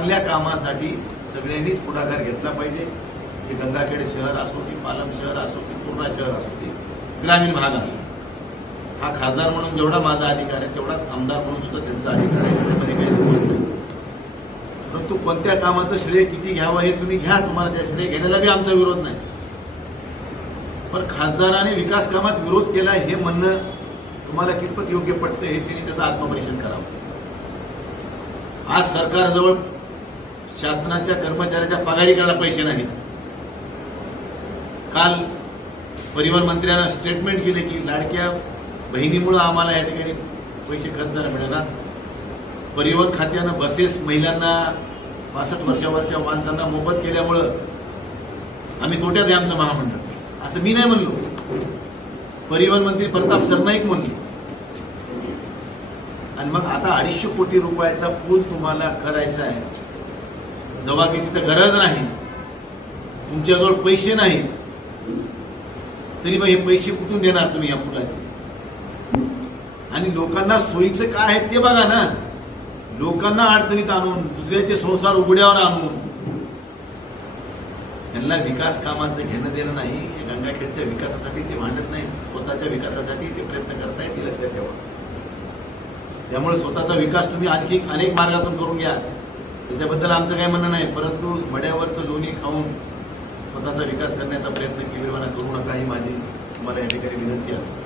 चांगल्या कामासाठी सगळ्यांनीच पुढाकार घेतला पाहिजे. की गंगाखेड शहर असो की पालम शहर असो की पूर्णा शहर असो की ग्रामीण भाग असो, हा खासदार म्हणून जेवढा माझा अधिकार आहे तेवढाच आमदार म्हणून सुद्धा त्यांचा अधिकार आहे. त्याच्यामध्ये काही बोलत नाही. परंतु कोणत्या कामाचं श्रेय किती घ्यावं हे तुम्ही घ्या, तुम्हाला त्या श्रेय घेण्याला बी आमचा विरोध नाही. पण खासदाराने विकास कामात विरोध केला हे म्हणणं तुम्हाला कितपत योग्य पडतं हे त्यांनी त्याचं आत्मपरीक्षण करावं. आज सरकारजवळ शासनाच्या कर्मचाऱ्याच्या पगारी करायला पैसे नाहीत. काल परिवहन मंत्र्यांना स्टेटमेंट केले की लाडक्या बहिणीमुळे आम्हाला या ठिकाणी पैसे खर्चायला मिळेना. परिवहन खात्यानं बसेस महिलांना 65 वर्षावरच्या माणसांना मोफत केल्यामुळं आम्ही तोट्यात आहे आमचं महामंडळ, असं मी नाही म्हणलो. परिवहन मंत्री प्रताप सरनाईक म्हणले. आणि मग आता 250 कोटी रुपयाचा पूल तुम्हाला करायचा आहे, जेव्हा की तिथं गरज नाही, तुमच्याजवळ पैसे नाहीत, तरी मग हे पैसे कुठून देणार तुम्ही या पुलाचे? आणि लोकांना सोयीचं काय आहे ते बघा ना. लोकांना अडचणीत आणून, दुसऱ्याचे संसार उघड्यावर आणून, त्यांना विकास कामाचं घेणं देणं नाही. गंगाखेडच्या विकासासाठी ते भांडत नाही, स्वतःच्या विकासासाठी ते प्रयत्न करतायत, हे लक्षात ठेवा. त्यामुळे स्वतःचा विकास तुम्ही आणखी अनेक मार्गातून करून घ्या, त्याच्याबद्दल आमचं काही म्हणणं नाही. परंतु मड्यावरचं लोणी खाऊन स्वतःचा विकास करण्याचा प्रयत्न केविरवाना करू नका, ही माझी तुम्हाला या ठिकाणी विनंती असते.